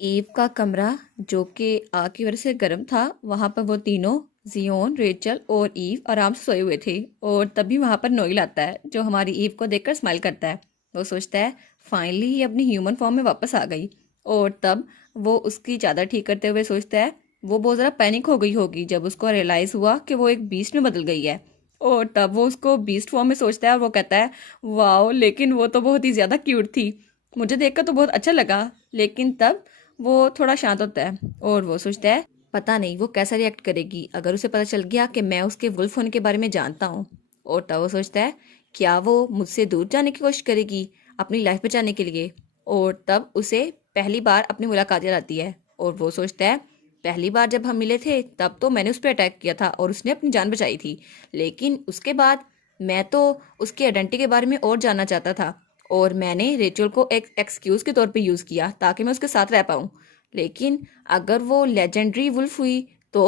Ewe का कमरा जो कि आग की वजह से गर्म था, वहाँ पर वो तीनों जियोन, रेचल और ईव आराम से सोए हुए थे। और तभी वहाँ पर नोएल आता है जो हमारी ईव को देखकर स्माइल करता है। वो सोचता है फाइनली ये अपनी ह्यूमन फॉर्म में वापस आ गई। और तब वो उसकी चादर ठीक करते हुए सोचता है वो बहुत ज़्यादा पैनिक हो गई होगी जब उसको रियलाइज़ हुआ कि वो एक बीस्ट में बदल गई है। और तब वो उसको बीस्ट फॉर्म में सोचता है और वो कहता है वाओ, लेकिन वो तो बहुत ही ज़्यादा क्यूट थी, मुझे देखकर तो बहुत अच्छा लगा। लेकिन तब वो थोड़ा शांत होता है और वो सोचता है पता नहीं वो कैसा रिएक्ट करेगी अगर उसे पता चल गया कि मैं उसके वुल्फ होने के बारे में जानता हूँ। और तब वो सोचता है क्या वो मुझसे दूर जाने की कोशिश करेगी अपनी लाइफ बचाने के लिए। और तब उसे पहली बार अपनी मुलाकात याद आती है और वो सोचता है पहली बार जब हम मिले थे तब तो मैंने उस पर अटैक किया था और उसने अपनी जान बचाई थी, लेकिन उसके बाद मैं तो उसकी आइडेंटिटी के बारे में और जानना चाहता था और मैंने रेचल को एक एक्सक्यूज़ के तौर पे यूज़ किया ताकि मैं उसके साथ रह पाऊँ। लेकिन अगर वो लेजेंडरी वुल्फ हुई तो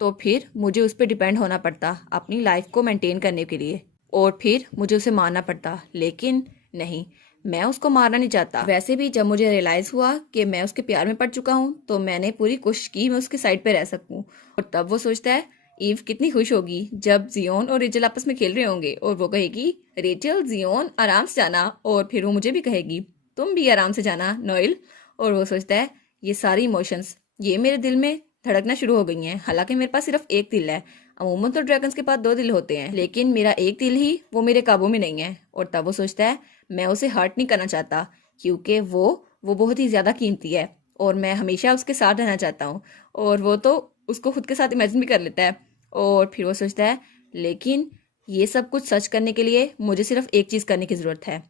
तो फिर मुझे उस पर डिपेंड होना पड़ता अपनी लाइफ को मेंटेन करने के लिए और फिर मुझे उसे मारना पड़ता। लेकिन नहीं, मैं उसको मारना नहीं चाहता। वैसे भी जब मुझे रियलाइज़ हुआ कि मैं उसके प्यार में पड़ चुका हूँ तो मैंने पूरी कोशिश की मैं उसके साइड पे रह सकूँ। और तब वो सोचता है ईव कितनी खुश होगी जब जियोन और रेचल आपस में खेल रहे होंगे और वो कहेगी रेचल जियोन आराम से जाना, और फिर वो मुझे भी कहेगी तुम भी आराम से जाना नोएल। और वो सोचता है ये सारी इमोशंस ये मेरे दिल में धड़कना शुरू हो गई हैं, हालांकि मेरे पास सिर्फ एक दिल है। अमूमन तो ड्रैगन्स के पास दो दिल होते हैं, लेकिन मेरा एक दिल ही वो मेरे काबू में नहीं है। और तब वो सोचता है मैं उसे हर्ट नहीं करना चाहता क्योंकि वो बहुत ही ज़्यादा कीमती है और मैं हमेशा उसके साथ रहना चाहता हूँ। और वो तो उसको खुद के साथ इमेजिन भी कर लेता है। और फिर वो सोचता है लेकिन ये सब कुछ सच करने के लिए मुझे सिर्फ एक चीज़ करने की ज़रूरत है।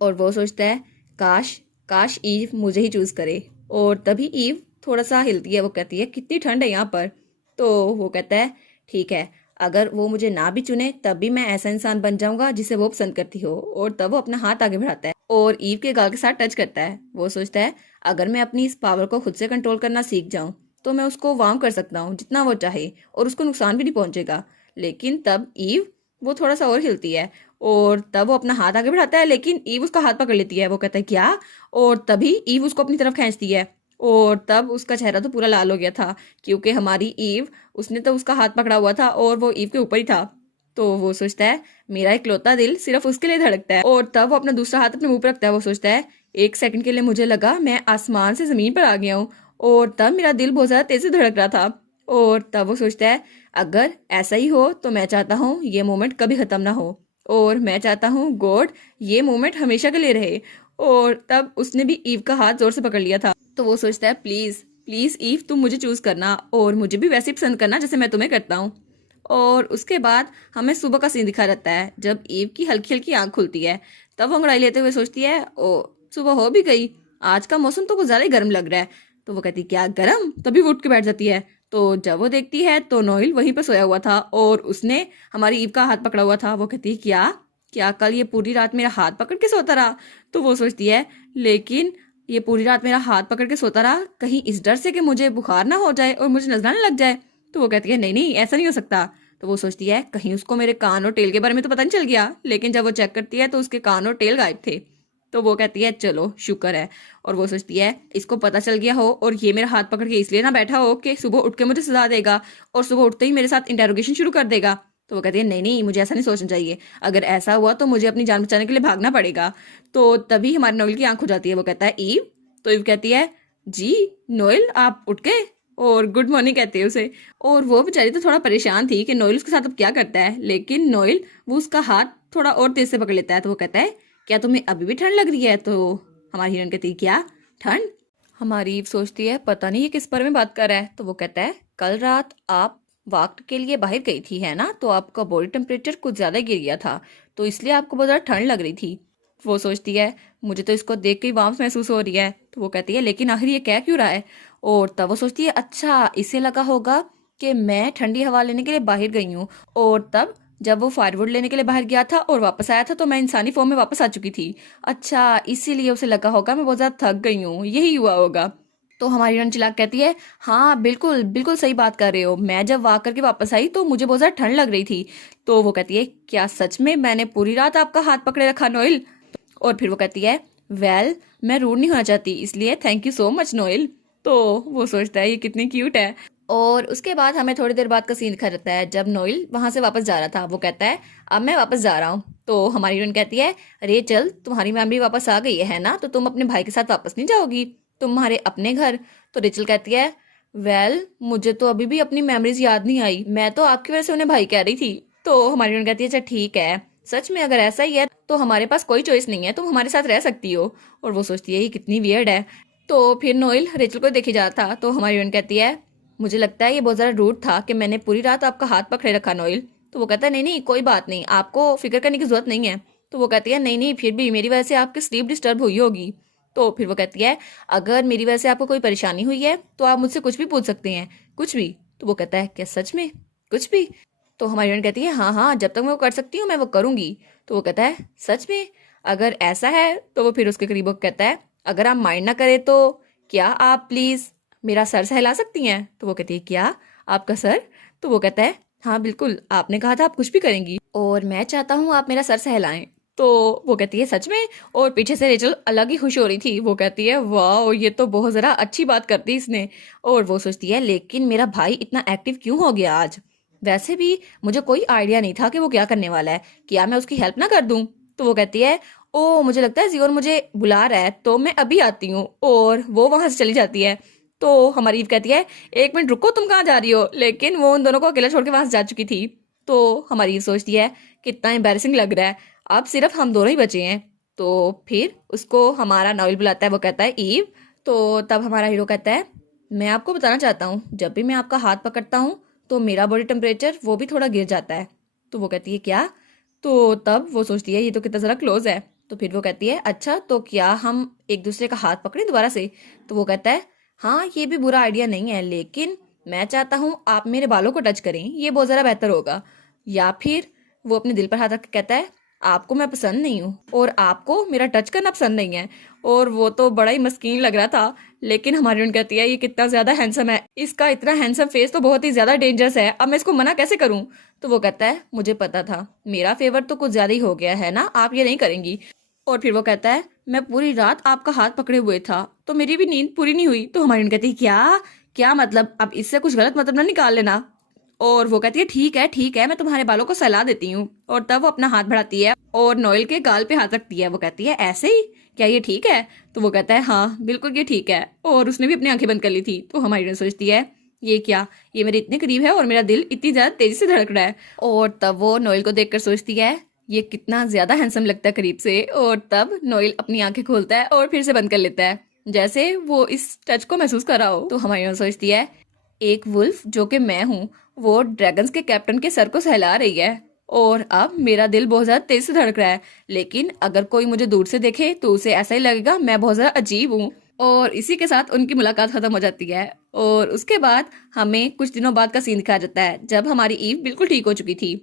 और वो सोचता है काश काश ईव मुझे ही चूज़ करे। और तभी ईव थोड़ा सा हिलती है, वो कहती है कितनी ठंड है यहाँ पर। तो वो कहता है ठीक है, अगर वो मुझे ना भी चुने तब भी मैं ऐसा इंसान बन जाऊंगा जिसे वो पसंद करती हो। और तब वो अपना हाथ आगे बढ़ाता है और ईव के गाल के साथ टच करता है। वो सोचता है अगर मैं अपनी इस पावर को खुद से कंट्रोल करना सीख जाऊं तो मैं उसको वार्म कर सकता हूँ जितना वो चाहे और उसको नुकसान भी नहीं पहुंचेगा। लेकिन तब ईव वो थोड़ा सा और हिलती है और तब वो अपना हाथ आगे बढ़ाता है, लेकिन ईव उसका हाथ पकड़ लेती है। वो कहता है क्या? और तभी ईव उसको अपनी तरफ खींचती है और तब उसका चेहरा तो पूरा लाल हो गया था क्योंकि हमारी ईव उसने तो उसका हाथ पकड़ा हुआ था और वो ईव के ऊपर ही था। तो वो सोचता है मेरा इकलौता दिल सिर्फ उसके लिए धड़कता है। और तब वो अपना दूसरा हाथ अपने मुंह पर रखता है। वो सोचता है एक सेकंड के लिए मुझे लगा मैं आसमान से जमीन पर आ गया हूँ और तब मेरा दिल बहुत ज्यादा तेज से धड़क रहा था। और तब वो सोचता है अगर ऐसा ही हो तो मैं चाहता हूँ ये मोमेंट कभी खत्म ना हो और मैं चाहता हूँ गॉड ये मोमेंट हमेशा के लिए रहे। और तब उसने भी ईव का हाथ जोर से पकड़ लिया था। तो वो सोचता है प्लीज प्लीज ईव तुम मुझे चूज करना और मुझे भी वैसे ही पसंद करना जैसे मैं तुम्हें करता हूँ। और उसके बाद हमें सुबह का सीन दिखा जाता है जब ईव की हल्की हल्की आंख खुलती है। तब वो अंगड़ाई लेते हुए सोचती है ओ सुबह हो भी गई, आज का मौसम तो कुछ ज्यादा ही गर्म लग रहा है। तो वो कहती क्या गर्म? तभी वो उठ के बैठ जाती है। तो जब वो देखती है तो नोएल वहीं पर सोया हुआ था और उसने हमारी ईव का हाथ पकड़ा हुआ था। वो कहती है क्या क्या कल ये पूरी रात मेरा हाथ पकड़ के सोता रहा? तो वो सोचती है लेकिन ये पूरी रात मेरा हाथ पकड़ के सोता रहा कहीं इस डर से कि मुझे बुखार ना हो जाए और मुझे नजराना लग जाए। तो वो कहती है नहीं नहीं ऐसा नहीं हो सकता। तो वो सोचती है कहीं उसको मेरे कान और टेल के बारे में तो पता नहीं चल गया, लेकिन जब वो चेक करती है तो उसके कान और टेल गायब थे। तो वो कहती है चलो शुक्र है। और वो सोचती है इसको पता चल गया हो और ये मेरा हाथ पकड़ के इसलिए ना बैठा हो कि सुबह उठ के मुझे सजा देगा और सुबह उठते ही मेरे साथ इंटेरोगेशन शुरू कर देगा। तो वो कहती है नहीं नहीं मुझे ऐसा नहीं सोचना चाहिए, अगर ऐसा हुआ तो मुझे अपनी जान बचाने के लिए भागना पड़ेगा। तो तभी हमारे नोएल की आंख हो जाती है। वो कहता है ईव। तो ईव कहती है जी नोएल आप उठ गए, और गुड मॉर्निंग कहते हैं उसे। और वो बेचारी तो थोड़ा परेशान थी कि नोएल उसके साथ अब क्या करता है, लेकिन नोएल वो उसका हाथ थोड़ा और तेज से पकड़ लेता है। तो वो कहता है क्या तुम्हें अभी भी ठंड लग रही है? तो हमारी हिरन कहती है क्या ठंड? हमारी ईव सोचती है पता नहीं ये किस बारे में बात कर रहा है। तो वो कहता है कल रात आप वॉक के लिए बाहर गई थी है ना, तो आपका बॉडी टेम्परेचर कुछ ज्यादा गिर गया था तो इसलिए आपको बहुत ज्यादा ठंड लग रही थी। वो सोचती है मुझे तो इसको देख के ही वार्म महसूस हो रही है। तो वो कहती है लेकिन आखिर ये कह क्यों रहा है? और तब वो सोचती है अच्छा इसे लगा होगा कि मैं ठंडी हवा लेने के लिए बाहर गई हूँ और तब जब वो फायरवुड लेने के लिए बाहर गया था और वापस आया था तो मैं इंसानी फॉर्म में वापस आ चुकी थी। अच्छा इसीलिए उसे लगा होगा मैं बहुत ज्यादा थक गई हूँ, यही हुआ होगा। तो हमारी रन चिल्लाकर कहती है हाँ बिल्कुल बिल्कुल सही बात कर रहे हो, मैं जब वॉक करके वापस आई तो मुझे बहुत ज्यादा ठंड लग रही थी। तो वो कहती है क्या सच में मैंने पूरी रात आपका हाथ पकड़े रखा नोएल? और फिर वो कहती है वेल मैं रूड नहीं होना चाहती, इसलिए thank you so much Noel. तो वो सोचता है ये कितनी क्यूट है। और उसके बाद हमें थोड़ी देर बाद का सीन दिखा जाता है जब नोएल वहां से वापस जा रहा था। वो कहता है अब मैं वापस जा रहा हूँ। तो हमारी हीरोइन कहती है रेचल तुम्हारी फैमिली वापस आ गई है ना, तो तुम अपने भाई के साथ वापस नहीं जाओगी तुम्हारे अपने घर। तो रेचल कहती है वेल मुझे तो अभी भी अपनी मेमोरीज याद नहीं आई, मैं तो आपकी वजह से उन्हें भाई कह रही थी। तो हमारी हीरोइन कहती है अच्छा ठीक है, सच में अगर ऐसा ही है तो हमारे पास कोई चॉइस नहीं है, तुम हमारे साथ रह सकती हो। और वो सोचती है ये कितनी वियर्ड है। तो फिर नोएल रेचल को देखे जा रहा था। तो हमारी हीरोइन कहती है मुझे लगता है ये बहुत ज़्यादा रूड था कि मैंने पूरी रात आपका हाथ पकड़े रखा नोएल। तो वो कहता है नहीं नहीं कोई बात नहीं, आपको फिक्र करने की जरूरत नहीं है। तो वो कहती है नहीं नहीं फिर भी मेरी वजह से आपकी स्लीप डिस्टर्ब हुई होगी। तो फिर वो कहती है अगर मेरी वजह से आपको कोई परेशानी हुई है तो आप मुझसे कुछ भी पूछ सकते हैं, कुछ भी। तो वो कहता है क्या सच में कुछ भी? तो हमारी फ्रेंड कहती है हाँ हाँ जब तक मैं वो कर सकती हूँ मैं वो करूंगी। तो वो कहता है सच में अगर ऐसा है तो वो फिर उसके करीब वो कहता है अगर आप माइंड ना करें तो क्या आप प्लीज मेरा सर सहला सकती हैं? तो वो कहती है क्या आपका सर? तो वो कहता है हाँ बिल्कुल, आपने कहा था आप कुछ भी करेंगी और मैं चाहता हूँ आप मेरा सर सहलाएं। तो वो कहती है सच में। और पीछे से रेचल अलग ही खुश हो रही थी। वो कहती है वाह ये तो बहुत जरा अच्छी बात कर दी इसने। और वो सोचती है लेकिन मेरा भाई इतना एक्टिव क्यों हो गया आज? वैसे भी मुझे कोई आइडिया नहीं था कि वो क्या करने वाला है, क्या मैं उसकी हेल्प ना कर दूं? तो वो कहती है ओ मुझे लगता है जियोन मुझे बुला रहा है तो मैं अभी आती हूँ। और वो वहां से चली जाती है। तो हमारी ईव कहती है एक मिनट रुको तुम कहाँ जा रही हो, लेकिन वो उन दोनों को अकेला छोड़ के वहां से जा चुकी थी। तो हमारी ईव सोचती है कितना एम्बैरेसिंग लग रहा है, अब सिर्फ हम दोनों ही बचे हैं। तो फिर उसको हमारा नॉवेल बुलाता है। वो कहता है ईव। तो तब हमारा हीरो कहता है मैं आपको बताना चाहता हूँ जब भी मैं आपका हाथ पकड़ता हूँ तो मेरा बॉडी टेम्परेचर वो भी थोड़ा गिर जाता है। तो वो कहती है क्या? तो तब वो सोचती है ये तो कितना ज़रा क्लोज है। तो फिर वो कहती है अच्छा तो क्या हम एक दूसरे का हाथ पकड़ें दोबारा से? तो वो कहता है हाँ ये भी बुरा आइडिया नहीं है, लेकिन मैं चाहता हूँ आप मेरे बालों को टच करें, ये बहुत ज़रा बेहतर होगा। या फिर वो अपने दिल पर हाथ रख के कहता है आपको मैं पसंद नहीं हूँ और आपको मेरा टच करना पसंद नहीं है। और वो तो बड़ा ही मस्कीन लग रहा था। लेकिन हमारी उन कहती है ये कितना ज्यादा हैंडसम है, इसका इतना हैंडसम फेस तो बहुत ही ज्यादा डेंजरस है, अब मैं इसको मना कैसे करूं? तो वो कहता है मुझे पता था, मेरा फेवर तो कुछ ज्यादा ही हो गया है ना, आप ये नहीं करेंगी। और फिर वो कहता है मैं पूरी रात आपका हाथ पकड़े हुए था तो मेरी भी नींद पूरी नहीं हुई। तो हमारी उन कहती है क्या क्या मतलब, अब इससे कुछ गलत मतलब ना निकाल लेना। और वो कहती है ठीक है मैं तुम्हारे बालों को सलाह देती हूँ। और तब वो अपना हाथ बढ़ाती है और नोएल के गाल पे हाथ रखती है। वो कहती है ऐसे ही, क्या ये ठीक है? तो वो कहता है हाँ बिल्कुल ये ठीक है। और उसने भी अपनी आंखें बंद कर ली थी। तो हमारी हीरोइन सोचती है ये क्या, ये मेरे इतने करीब है और मेरा दिल इतनी ज्यादा तेजी से धड़क रहा है। और तब वो नोएल को देखकर सोचती है ये कितना ज्यादा हैंडसम लगता है करीब से। और तब नोएल अपनी आंखें खोलता है और फिर से बंद कर लेता है जैसे वो इस टच को महसूस कर रहा हो। तो हमारी हीरोइन सोचती है एक वुल्फ जो कि मैं हूँ वो ड्रैगन्स के कैप्टन के सर को सहला रही है और अब मेरा दिल बहुत ज्यादा तेज से धड़क रहा है, लेकिन अगर कोई मुझे दूर से देखे तो उसे ऐसा ही लगेगा मैं बहुत ज्यादा अजीब हूँ। और इसी के साथ उनकी मुलाकात खत्म हो जाती है। और उसके बाद हमें कुछ दिनों बाद का सीन दिखाया जाता है जब हमारी ईव बिल्कुल ठीक हो चुकी थी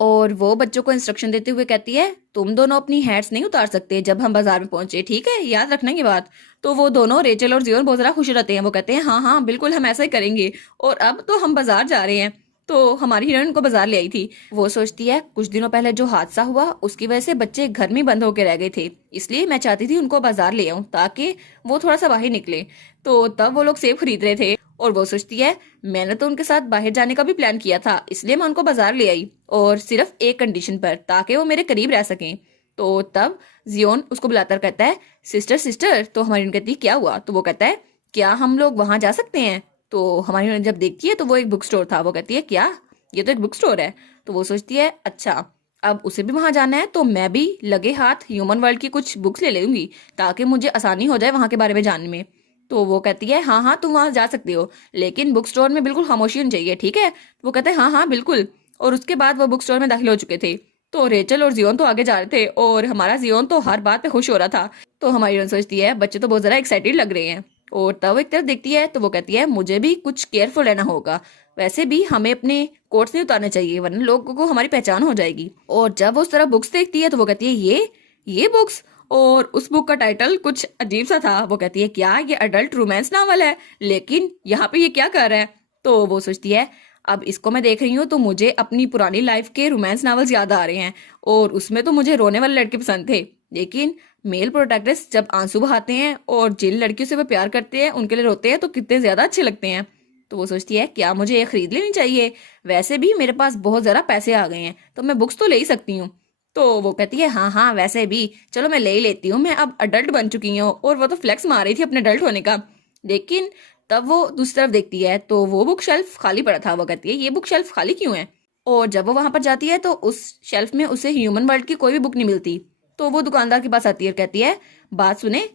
और वो बच्चों को इंस्ट्रक्शन देते हुए कहती है तुम दोनों अपनी हैट्स नहीं उतार सकते जब हम बाजार में पहुंचे, ठीक है, याद रखना ये बात। तो वो दोनों रेचल और जियोन बहुत ज्यादा खुश रहते हैं। वो कहते हैं हाँ हाँ बिल्कुल हम ऐसा ही करेंगे और अब तो हम बाजार जा रहे हैं। तो हमारी हीरोइन को बाजार ले आई थी। वो सोचती है कुछ दिनों पहले जो हादसा हुआ उसकी वजह से बच्चे घर में बंद होकर रह गए थे, इसलिए मैं चाहती थी उनको बाजार ले आऊं ताकि वो थोड़ा सा बाहर निकले। तो तब वो लोग सेब खरीद रहे थे और वो सोचती है मैंने तो उनके साथ बाहर जाने का भी प्लान किया था, इसलिए मैं उनको बाजार ले आई और सिर्फ एक कंडीशन पर, ताकि वो मेरे करीब रह सकें। तो तब जियोन उसको बुलाकर कहता है सिस्टर सिस्टर। तो हमारी उन कहती है क्या हुआ? तो वो कहता है क्या हम लोग वहां जा सकते हैं? तो हमारी उन जब देखती है तो वो एक बुक स्टोर था। वो कहती है क्या, ये तो एक बुक स्टोर है। तो वो सोचती है अच्छा अब उसे भी वहां जाना है तो मैं भी लगे हाथ ह्यूमन वर्ल्ड की कुछ बुक्स ले लूंगी ताकि मुझे आसानी हो जाए वहां के बारे में जानने में। तो वो कहती है हाँ हाँ तुम वहां जा सकती हो, लेकिन बुक स्टोर में बिल्कुल खामोशी होनी चाहिए, ठीक है? वो कहते हैं हाँ हाँ बिल्कुल। और उसके बाद वो बुक स्टोर में दाखिल हो चुके थे। तो रेचल और जियोन तो आगे जा रहे थे और हमारा जियोन तो हर बात पे खुश हो रहा था। तो हमारी हीरोइन सोचती है बच्चे तो बहुत ज्यादा एक्साइटेड लग रहे हैं। और तब वो एक तरफ देखती है तो वो कहती है मुझे भी कुछ केयरफुल रहना होगा, वैसे भी हमें अपने कोट्स नहीं उतारने चाहिए वरना लोगों को हमारी पहचान हो जाएगी। और जब वो उस तरह बुक्स देखती है तो वो कहती है ये बुक्स। और उस बुक का टाइटल कुछ अजीब सा था। वो कहती है क्या ये अडल्ट रोमांस नावल है, लेकिन यहाँ पे ये क्या कर रहा है? तो वो सोचती है अब इसको मैं देख रही हूँ तो मुझे अपनी पुरानी लाइफ के रोमांस नावल्स याद आ रहे हैं और उसमें तो मुझे रोने वाले लड़के पसंद थे, लेकिन मेल प्रोटैगनिस्ट जब आंसू बहाते हैं और जिन लड़कियों से वो प्यार करते हैं उनके लिए रोते हैं तो कितने ज्यादा अच्छे लगते हैं। तो वो सोचती है क्या मुझे ये खरीद लेनी चाहिए, वैसे भी मेरे पास बहुत ज़्यादा पैसे आ गए हैं तो मैं बुक्स तो ले ही सकती हूँ। तो वो कहती है हाँ हाँ वैसे भी चलो मैं ले ही लेती हूँ, मैं अब अडल्ट बन चुकी हूँ। और वो तो फ्लेक्स मार रही थी अपने अडल्ट होने का। लेकिन तब वो दूसरी तरफ देखती है तो वो बुक शेल्फ खाली पड़ा था। वो कहती है ये बुक शेल्फ खाली क्यों है। और जब वो वहां पर जाती है तो उस शेल्फ में उसे ह्यूमन वर्ल्ड की कोई भी बुक नहीं मिलती। तो वो दुकानदार के पास आती है और कहती है बात सुने,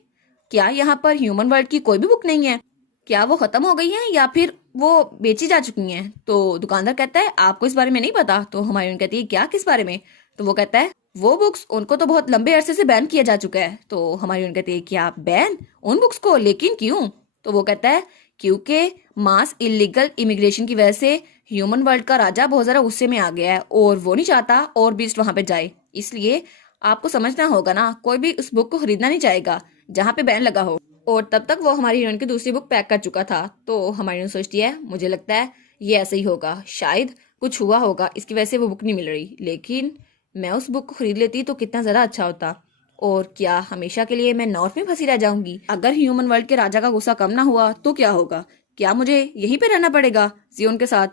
क्या यहाँ पर ह्यूमन वर्ल्ड की कोई भी बुक नहीं है, क्या वो खत्म हो गई है या फिर वो बेची जा चुकी हैं। तो दुकानदार कहता है आपको इस बारे में नहीं पता। तो हमारी कहती है क्या, किस बारे में। तो वो कहता है वो बुक्स उनको तो बहुत लंबे अरसे से बैन किया जा चुका है। तो हमारी कहती है क्या बैन उन बुक्स को, लेकिन क्यों। तो वो कहता है क्योंकि मास इलीगल इमिग्रेशन की वजह से ह्यूमन वर्ल्ड का राजा बहुत ज़्यादा गुस्से में आ गया है और वो नहीं चाहता और बीस्ट वहां पे जाए, इसलिए आपको समझना होगा ना, कोई भी उस बुक को खरीदना नहीं चाहेगा जहाँ पे बैन लगा हो। और तब तक वो हमारी हीरोइन की दूसरी बुक पैक कर चुका था। तो हमारी हीरोइन सोचती है मुझे लगता है ये ऐसे ही होगा, शायद कुछ हुआ होगा इसकी वजह से वो बुक नहीं मिल रही, लेकिन मैं उस बुक को खरीद लेती तो कितना ज़्यादा अच्छा होता। और क्या हमेशा के लिए मैं नॉर्थ में फंसी रह जाऊंगी। अगर ह्यूमन वर्ल्ड के राजा का गुस्सा कम ना हुआ तो क्या होगा, क्या मुझे यहीं पे रहना पड़ेगा जियोन के साथ।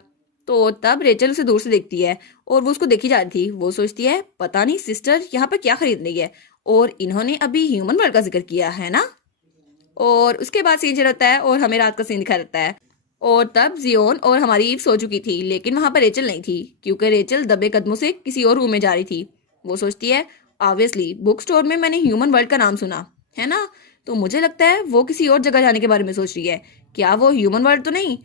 तो तब रेचल उसे दूर से देखती है और वो उसको देखी जा रही थी। वो सोचती है पता नहीं सिस्टर यहाँ पे क्या खरीद रही है, और इन्होंने अभी ह्यूमन वर्ल्ड का जिक्र किया है ना। और उसके बाद सीन रहता है और हमें रात का सीन दिखा रहता है। और तब जियोन और हमारी ईव सो चुकी थी, लेकिन वहां पर रेचल नहीं थी क्योंकि रेचल दबे कदमों से किसी और रूम में जा रही थी। वो सोचती है ऑब्वियसली बुक स्टोर में मैंने ह्यूमन वर्ल्ड का नाम सुना है ना, तो मुझे लगता है वो किसी और जगह जाने के बारे में सोच रही है, क्या वो ह्यूमन वर्ल्ड तो नहीं।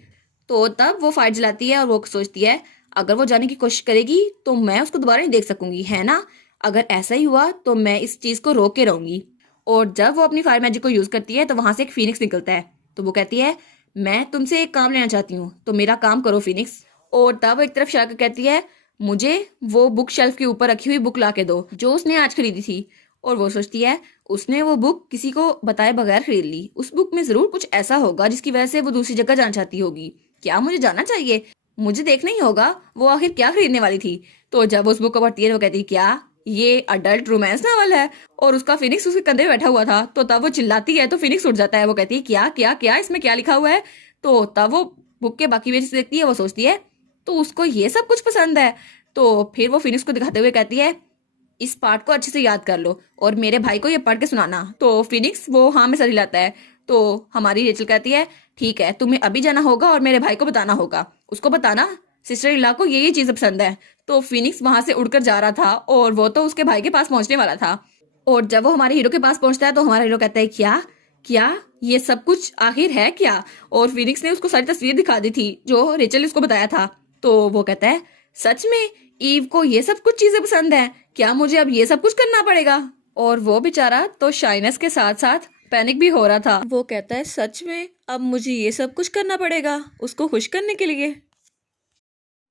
तो तब वो फाइट जलाती है और वो सोचती है अगर वो जाने की कोशिश करेगी तो मैं उसको दोबारा नहीं देख सकूंगी, है ना। अगर ऐसा ही हुआ तो मैं इस चीज को रोक के रहूंगी। और जब वो अपनी फायर मैजिक को यूज करती है तो वहां से एक फीनिक्स निकलता है। तो वो कहती है मैं तुमसे एक काम लेना चाहती हूँ, तो मेरा काम करो फीनिक्स। और तब वो एक तरफ शाकर कहती है मुझे वो बुक शेल्फ के ऊपर रखी हुई बुक ला के दो जो उसने आज खरीदी थी। और वो सोचती है उसने वो बुक किसी को बताए बगैर खरीद ली, उस बुक में जरूर कुछ ऐसा होगा जिसकी वजह से वो दूसरी जगह जाना चाहती होगी। क्या मुझे जाना चाहिए, मुझे देखना ही होगा वो आखिर क्या खरीदने वाली थी। तो जब उस बुक को पढ़ती है वो कहती है क्या ये अडल्ट रोमांस नावल है, और उसका फिनिक्स उसके कंधे पे बैठा हुआ था। तो तब वो चिल्लाती है तो फिनिक्स उठ जाता है। वो कहती है क्या क्या क्या इसमें क्या लिखा हुआ है। तो तब वो बुक के बाकी पेज देखती है। वो सोचती है तो उसको ये सब कुछ पसंद है। तो फिर वो फिनिक्स को दिखाते हुए कहती है इस पार्ट को अच्छे से याद कर लो और मेरे भाई को ये पढ़ के सुनाना। तो फिनिक्स वो हाँ में सर हिलाता है। तो हमारी रेचल कहती है ठीक है तुम्हें अभी जाना होगा और मेरे भाई को बताना होगा, उसको बताना सिस्टर इला को ये चीजें पसंद है। तो फिनिक्स वहां से उड़कर जा रहा था और वो तो उसके भाई के पास पहुंचने वाला था। और जब वो हमारे हीरो के पास पहुंचता है तो हमारा हीरो कहता है क्या क्या ये सब कुछ आखिर है क्या। और फिनिक्स ने उसको सारी तस्वीर दिखा दी थी जो रेचल ने उसको बताया था। तो वो कहता है सच में ईव को ये सब कुछ चीजें पसंद है, क्या मुझे अब ये सब कुछ करना पड़ेगा। और वो बेचारा तो शाइनेस के साथ साथ पैनिक भी हो रहा था। वो कहता है सच में अब मुझे ये सब कुछ करना पड़ेगा उसको खुश करने के लिए।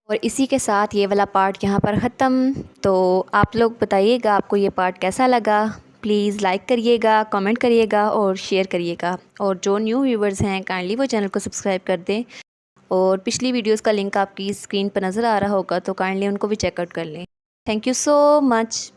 और इसी के साथ ये वाला पार्ट यहाँ पर ख़त्म। तो आप लोग बताइएगा आपको ये पार्ट कैसा लगा। प्लीज़ लाइक करिएगा, कमेंट करिएगा और शेयर करिएगा। और जो न्यू व्यूवर्स हैं काइंडली वो चैनल को सब्सक्राइब कर दें। और पिछली वीडियोस का लिंक आपकी स्क्रीन पर नज़र आ रहा होगा तो काइंडली उनको भी चेकआउट कर लें। Thank you so much.